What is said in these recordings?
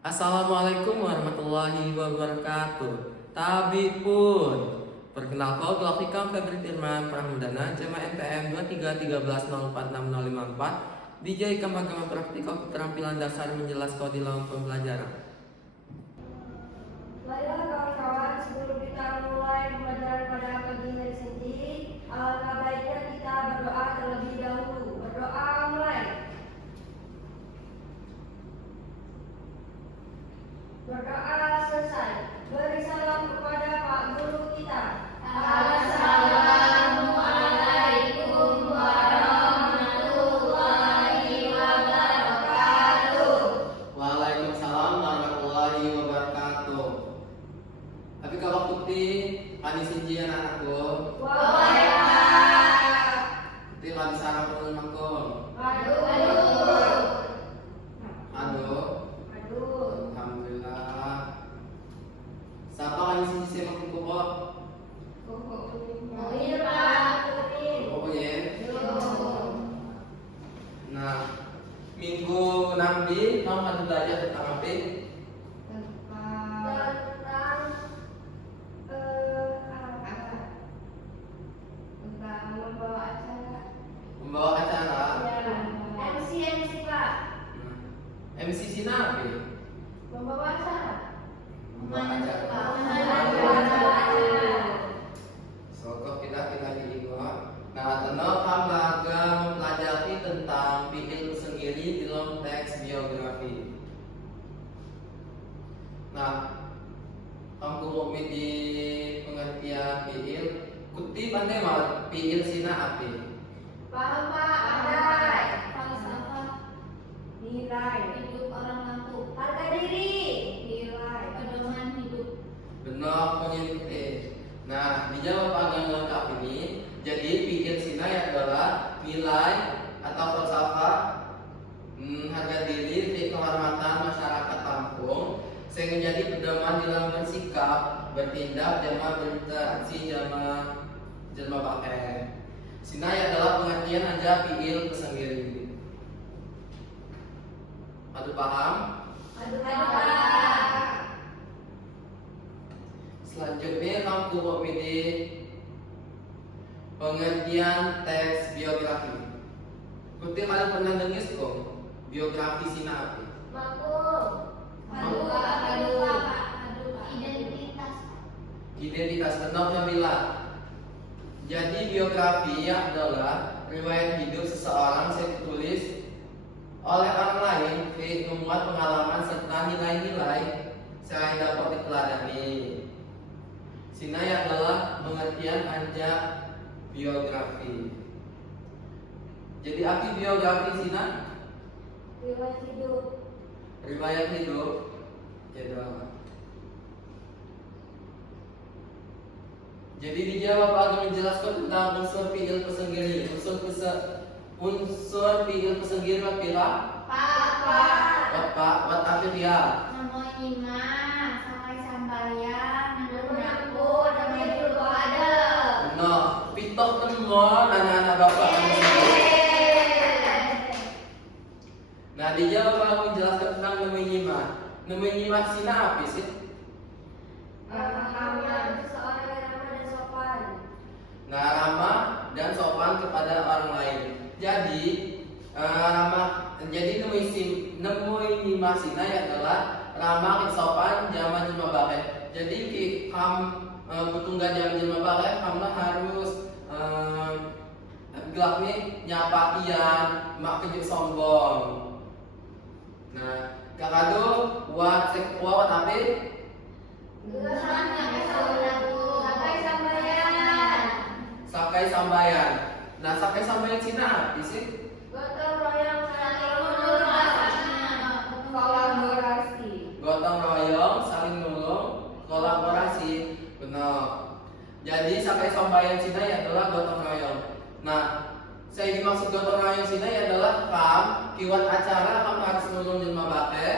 Assalamualaikum warahmatullahi wabarakatuh. Tabi pun perkenalkan Glaucicam Febri Firman Pramudana Jemaah MPM 2313046054 DJ Kemagama Praktikal Keterampilan Dasar Menjelaskan di Lawang Pembelajaran. Baiklah kawan-kawan, sebelum kita mulai pembelajaran pada pagi hari ini, alangkah baiknya kita berdoa terlebih dahulu. Berdoa mulai. Berdoa selesai. Beri salam kepada Pak Guru kita. Assalamualaikum warahmatullahi wabarakatuh. Waalaikumsalam warahmatullahi wabarakatuh. Tapi kalau putih, anisinji anakku. Putih lagi sarang penulimanku. Aduh. Alhamdulillah. Siapa kan isi semak kuku kok? Oh ya. Nah, minggu nanti kamu akan belajar tentang apa? Membawa acara. MC Pak. MC Sina apa? Membawa acara. Membawa acara. Sokok kita di luar. Nah, tenang hambaga mempelajari tentang fikih sendiri dalam teks biografi. Nah, kamu mau di pengertian fikih, kuti pandai mal fikih Sina apa? Paham Pak, andai. Falsafah. Nilai hidup orang mampu. Harga diri. Nilai pedoman hidup. Benar penyelidik. Nah, dijawab agak lengkap ini. Jadi fikih Sina adalah nilai atau falsafah, harga diri, kehormatan masyarakat kampung, sehingga menjadi pedoman dalam bersikap, bertindak, jamaah berinteraksi, jamaah pakai. Sina adalah pengertian aja fiil tersendiri. Aduh paham? Selanjutnya kamu kumpul di pengertian teks biografi. Seperti kalian pernah dengar kok biografi Sina apa? Identitas benar bila. Jadi biografi adalah riwayat hidup seseorang yang ditulis oleh orang lain yang memuat pengalaman serta nilai-nilai yang dapat diteladani. Sina adalah pengertian anja biografi. Jadi apa biografi Sina? Riwayat hidup. Riwayat hidup. Jadi dijawab agar menjelaskan tentang unsur fiil tersendiri. Unsur fiil tersendiri apa? Pak, wat akhir ya. No, pitok temuan anak-anak bapak. Nah, dijawab agar menjelaskan tentang nama nyimah Sina apa sih? Nah, ramah dan sopan kepada orang lain. Jadi nemu ini masina adalah ramah dan sopan zaman jelma baik. Jadi betungga zaman jelma baik kamu harus gelapnya nyapa ian, mak kejut sombong. Nah, kakado buat apa? Sakai sambayan. Nah, sakai sambayan Cina apa sih? Gotong royong kolaborasi. Gotong royong, saling nolong, kolaborasi. Benar. Jadi sakai sambayan Cina adalah gotong royong. Nah, saya dimaksud gotong royong Cina adalah kiwat acara kamu harus nolong jelma bae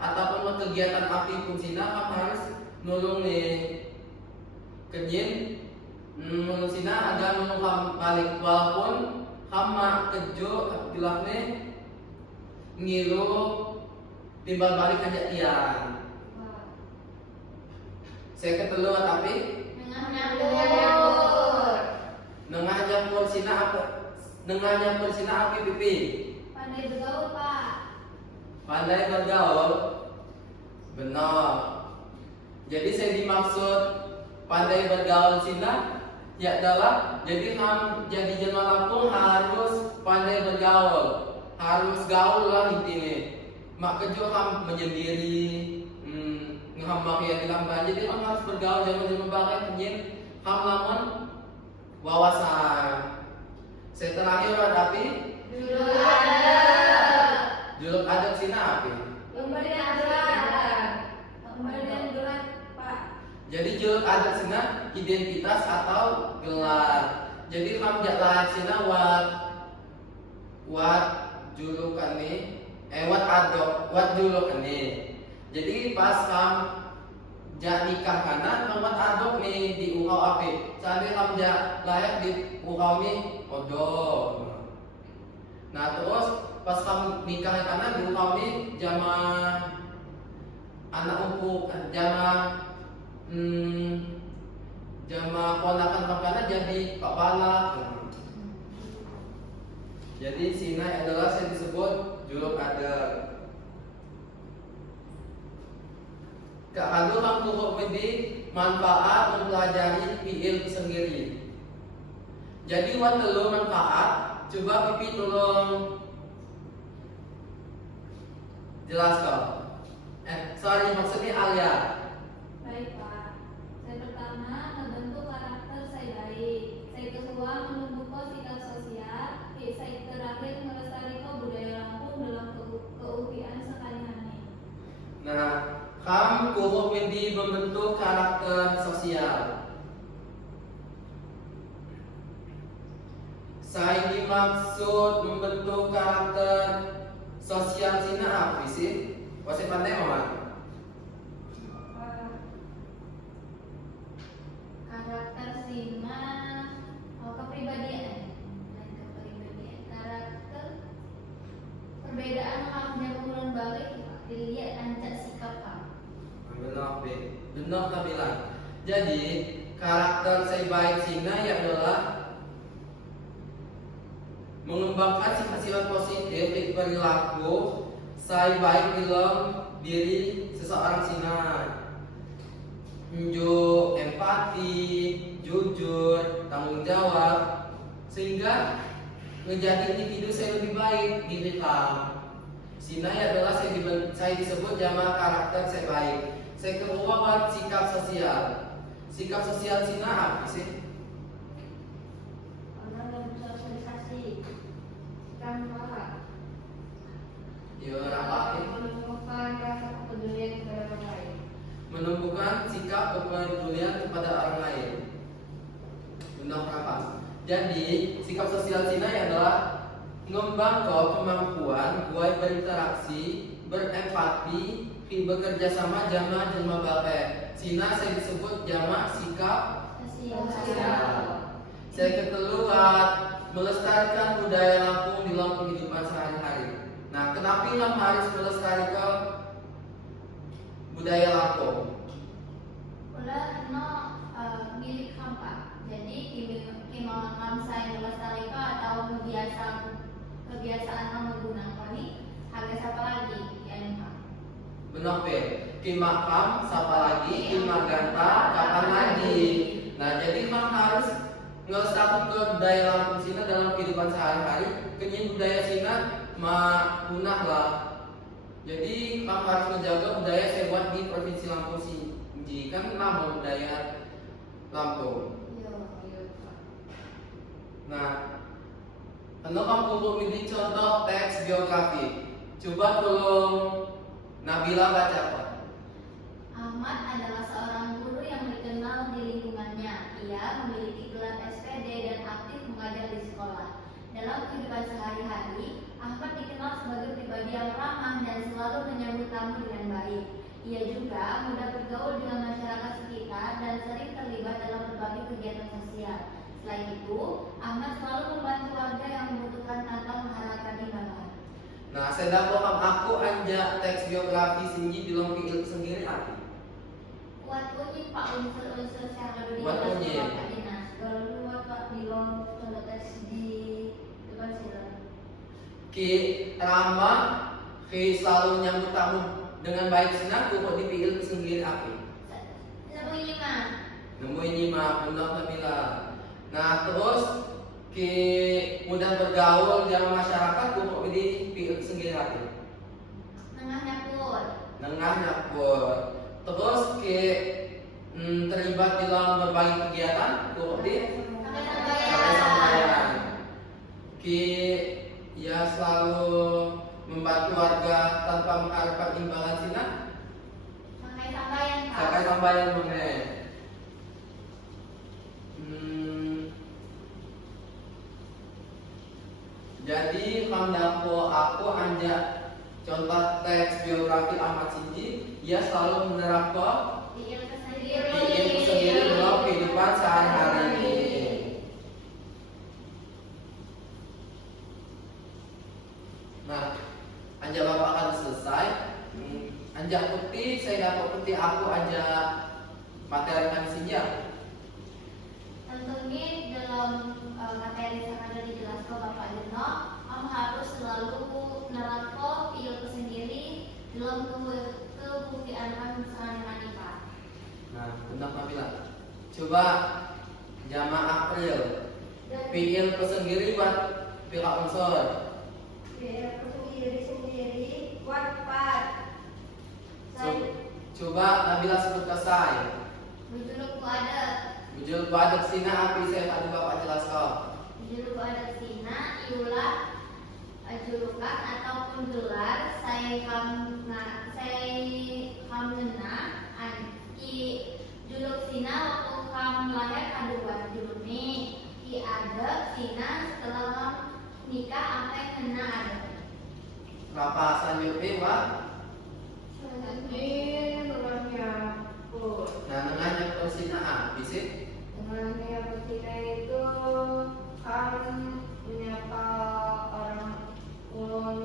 ataupun kegiatan apapun Cina kamu harus nolong nih. Kenyin menurut Sina agak menunggu balik walaupun hama kejo bilangnya ngilu timbal balik aja tiang. Saya ketelu tapi nengah nyampur sina apa? Nengah nyampur sina api pipi. Pandai bergaul, Pak. Pandai bergaul. Benar. Jadi saya dimaksud pandai bergaul sina ya adalah jadi jadi jenderal Lampung harus pandai bergaul, harus gaul lah intinya. Mak kejo ham menyendiri, ngam makia di lamban. Jadi ham harus bergaul, jangan pakai penyin ham lamun wawasan. Saya terakhir tapi juluk adat sina api. Pemberian gelar, Pak. Jadi juluk adat sina identitas atau gelar. Jadi ham jalan sina wat julukan nih, wat adok, wat julukan nih. Jadi pas ham ja nikah kana wat adok nih di ukau api. Sampai ham ja layak di ukau nih odol. Nah terus pas ham nikah kana di ukau nih jama anak umpuk, jama ponakan makana jadi kepala. Jadi sina adalah yang disebut juluk adat. Kalau kamu tuh menjadi manfaat mempelajari fiil sendiri. Jadi wan telu manfaat, coba pipi tolong jelaskan. Sorry maksudnya Alia. Baik Pak, saya pertama membentuk karakter saya baik. Saya kedua menumbuhkan sikap sosial. Saya terakhir melestarikan budaya Lampung dalam keupian sekali-hari. Nah, kamu kuhuk menjadi membentuk karakter sosial. Saya dimaksud membentuk karakter sosial sina apa sih? Wasih pandai mama? Karakter Sima, kepribadian, karakter perbedaan haknya pengulangan balik dilihat ancak sikap Pak. Benar benar tak bilang. Jadi karakter saya baik sina ya adalah mengembangkan sifat-sifat positif di perilaku saya baik dalam diri seseorang sina. Unjuk empati, jujur, tanggung jawab, sehingga menjadi individu saya lebih baik diri kamu. Sina adalah saya disebut jama karakter saya baik. Saya kedua sikap sosial. Sikap sosial sina apa sih? Orang yang bersosialisasi, kan Pak. Ya apa? Menemukan rasa kepedulian kepada orang lain. Menumbuhkan sikap kepedulian kepada orang lain. Benar apa? Jadi sikap sosial Cina adalah mengembangkan kemampuan buat berinteraksi, berempati, bekerja sama jama balai. Cina saya disebut jama sikap sosial. Saya keteluan melestarikan budaya Lampung di dalam kehidupan sehari-hari. Nah, kenapa Lam harus melestarikan budaya Lampung? Ulah milik hampa. Jadi kimauan saya melestarikan atau kebiasaan menggunakan ini harga siapa lagi ya Pak? Benar Pe. Kimakam siapa lagi? Kimaganta kapan lagi? Nah, jadi Mam harus ngelestarikan budaya Lampung Cina dalam kehidupan sehari-hari. Kenyin budaya Cina punah lah. Jadi Mam harus menjaga budaya saya buat di provinsi Lampung sih. Kan nama budaya Lampung. Iya Pak. Nah, anda kamu menjadi contoh teks biografi. Coba tolong Nabila baca Pak. Ahmad adalah seorang guru yang dikenal di lingkungannya. Ia memiliki gelar SPD dan aktif mengajar di sekolah. Dalam kehidupan sehari-hari, Ahmad dikenal sebagai pribadi yang ramah dan selalu menyambut tamu dengan baik. Ia juga mudah bergaul dengan masyarakat sekitar dan sering terlibat dalam berbagai kegiatan sosial. Selain itu, Ahmad selalu membantu warga yang membutuhkan tanpa mengharapkan imbalan. Nah, sedang paham aku anja teks biografi Sinji di lompi sendiri aku. Buat bunyi Pak unsur-unsur secara dulu Buat bunyi. Pak Dinas. Kalau dulu Pak di tanda tes di depan sini. Ki Rama ki selalu nyambut tamu dengan baik sinaku kok dipilih sendiri aku. Bunyi mah. Nemuin nyimak benar Nabila. Nah, terus ki mudah bergaul dengan masyarakat kok dipilih sendiri aku. Tengahnya pun. Nengahnya pun. Terus ki terlibat di dalam berbagai kegiatan kok di sampai sambayan. Ki ya selalu membantu warga tanpa mengharapkan imbalan sina. Sampai sambayan Pak. Sampai sambayan mengenai. Jadi pandanganku aku anja contoh teks biografi Ahmad Sinji, ia selalu menerapkan Bikin sendiri dalam kehidupan sehari-hari. Nah, anja bapak akan selesai. Anja putih, saya dapat putih aku anja materi kami Sinji. Tentunya dalam materi yang ada dijelaskan Bapak Dino, harus selalu menerapkan ilmu sendiri dalam kebuktian sehari-hari Pak. Nah, benar Nabila. Coba jamaah April. Pilih sendiri buat pihak unsur. Aku sendiri Wattpad. Coba Nabila sebut ke saya. Berjuluk ada. Judul pada sini api saya tadi bapak jelaskan. Judul ada Sina, iulah julukan ataupun gelar saya kamna ki juluk Sina waktu kam lahir kaduan juluk ni ki ada Sina setelah nikah sampai kena ada. Berapa selanjutnya pak? Ini namanya pun. Nah nengahnya persinaan bisik. Namanya betina itu kan menyapa orang ulun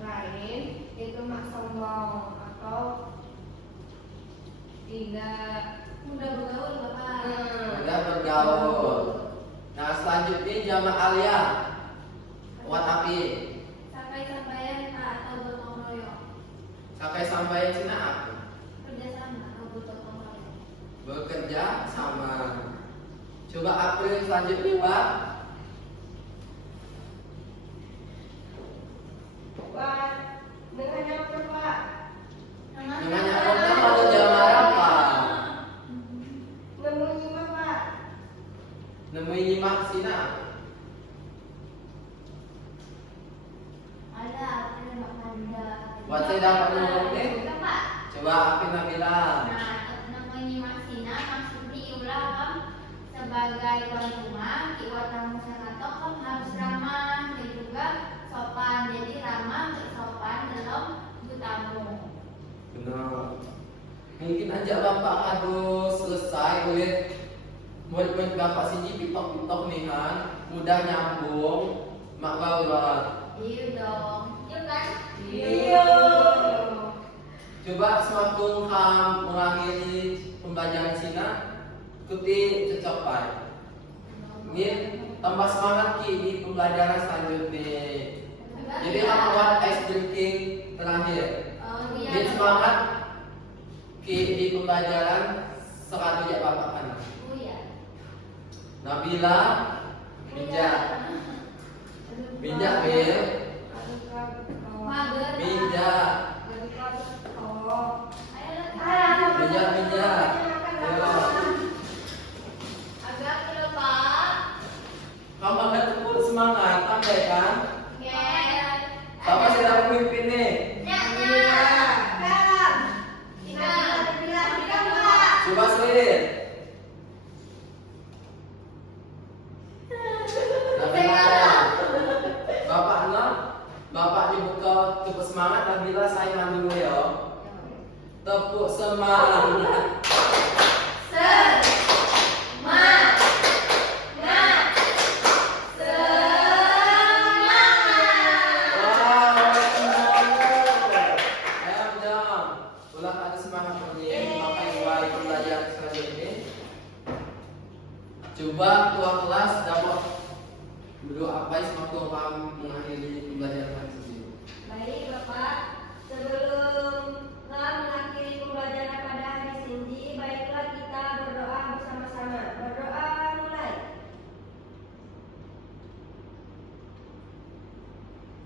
lain itu mak sombong atau tidak Mudah bergaul Bapak. Udah bergaul. Nah selanjutnya jamaah alia. Wat api. Sampai sampai atau gotong royong. Sampai sampai sini aku. Kerjasama atau gotong royong. Bekerja sama. Coba April selanjutnya pak. Wah, dengannya apa Pak? Nengahnya program atau jamaah apa? Nemu nyimak Pak. Nemuin nyimak sini. Ada artinya Bapak ada. Buat saya dapat nomor nih. Kita Pak. Coba Api Nabila. Nah, namanya Masina maksudnya iulah kan sebagai tuan rumah, iwat tamu sanato kan harus ramah dan juga sopan. Jadi ramah dan sopan dalam tamu. Benar. Mungkin aja bapak harus selesai oleh murid-murid bapak sini pitok-pitok nih kan, mudah nyambung, mak bauran. Iya dong. Iya kan? Iya. Coba semakin kam mengakhiri pembelajaran Sina, ikuti cocok Pak. Ini tambah semangat Ki di pembelajaran selanjutnya. Jadi kamu buat ice drinking terakhir. Oh iya. Ini semangat Ki di pembelajaran sekali ya bapak kan. Oh iya. Nabila, bijak, bijak Bil, Mager. bijak, bijak, bijak. Ayo. Agak kilo Pak. Kamu agak cukup semangat, pandai kan? Oke. Bapak sudah pemimpin nih. Coba sulit. Bapak dibuka cukup semangat. Nabila saya mandi dulu ya. Tepuk semangat. Wow. Ulang ada semangat berdiri memakai mulai pembelajaran selanjutnya ini. Coba ketua kelas dapat berdoa apa sewaktu kami mengakhiri pembelajaran ini. Baik Bapak, sebelum mengakhiri pembelajaran pada hari ini, baiklah kita berdoa bersama-sama. Berdoa mulai.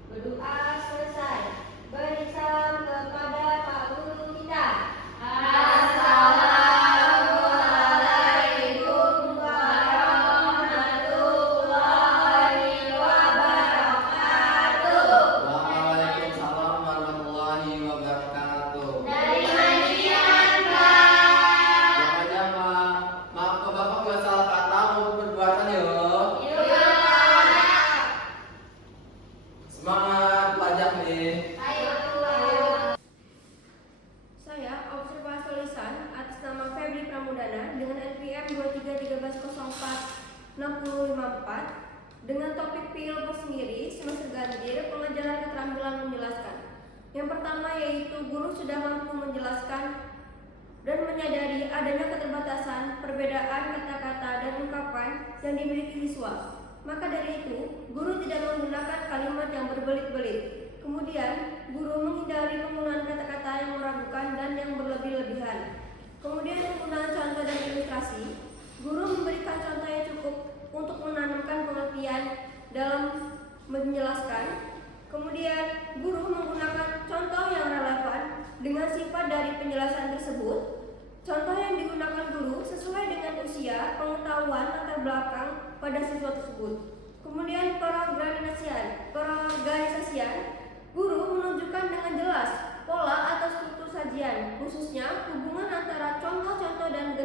Berdoa selesai. Beri salam kepada Pak Guru kita. Assalamualaikum warahmatullahi wabarakatuh. Waalaikumsalam warahmatullahi wabarakatuh. Dari Majian, Pak. Jangan-jangan maaf ke Bapak kalau salah kata maupun perbuatan yo. Yuk, Pak. Semangat belajar nih. Ayo. Saya, observasi lisan atas nama Febri Pramudana dengan NPM 2313046054 dengan topik PIL sendiri semester ganjil pengajaran keterampilan menjelaskan. Yang pertama yaitu guru sudah mampu menjelaskan dan menyadari adanya keterbatasan perbedaan kata-kata dan ungkapan yang dimiliki siswa. Maka dari itu, guru tidak menggunakan kalimat yang berbelit-belit. Kemudian, guru menghindari penggunaan kata-kata yang meragukan dan yang berlebih-lebihan. Kemudian, penggunaan contoh dan ilustrasi. Guru memberikan contoh yang cukup untuk menanamkan pengertian dalam menjelaskan. Kemudian, guru menggunakan contoh yang relevan dengan sifat dari penjelasan tersebut. Contoh yang digunakan guru sesuai dengan usia, pengetahuan, latar belakang pada siswa tersebut. Kemudian perorganisasian, guru menunjukkan dengan jelas pola atau struktur sajian, khususnya hubungan antara contoh-contoh dan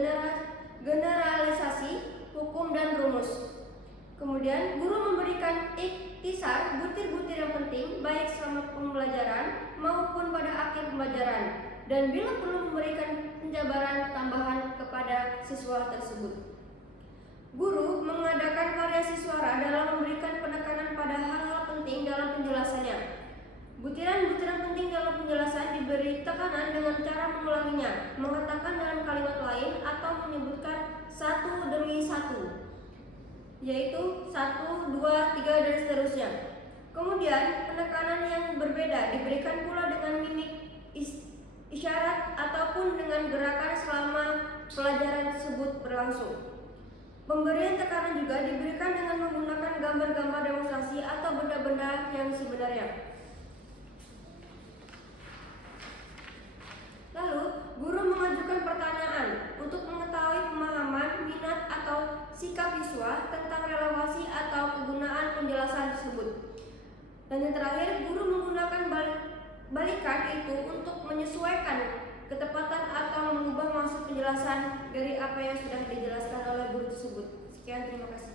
generalisasi, hukum dan rumus. Kemudian guru memberikan ikhtisar butir-butir yang penting baik selama pembelajaran maupun pada akhir pembelajaran, dan bila perlu memberikan penjabaran tambahan kepada siswa tersebut. Guru mengadakan variasi suara dalam memberikan penekanan pada hal-hal penting dalam penjelasannya. Butiran-butiran penting dalam penjelasan diberi tekanan dengan cara mengulanginya, mengatakan dalam kalimat lain atau menyebutkan satu demi satu, yaitu 1, 2, 3 dan seterusnya. Kemudian penekanan yang berbeda diberikan pula dengan mimik, isyarat ataupun dengan gerakan selama pelajaran tersebut berlangsung. Pemberian tekanan juga diberikan dengan menggunakan gambar-gambar demonstrasi atau benda-benda yang sebenarnya. Lalu, guru mengajukan pertanyaan untuk mengetahui pemahaman, minat atau sikap siswa tentang relasi atau kegunaan penjelasan tersebut. Dan yang terakhir, guru menggunakan balikan itu untuk menyesuaikan ketepatan atau mengubah maksud penjelasan dari apa yang sudah dijelaskan oleh guru tersebut. Sekian, terima kasih.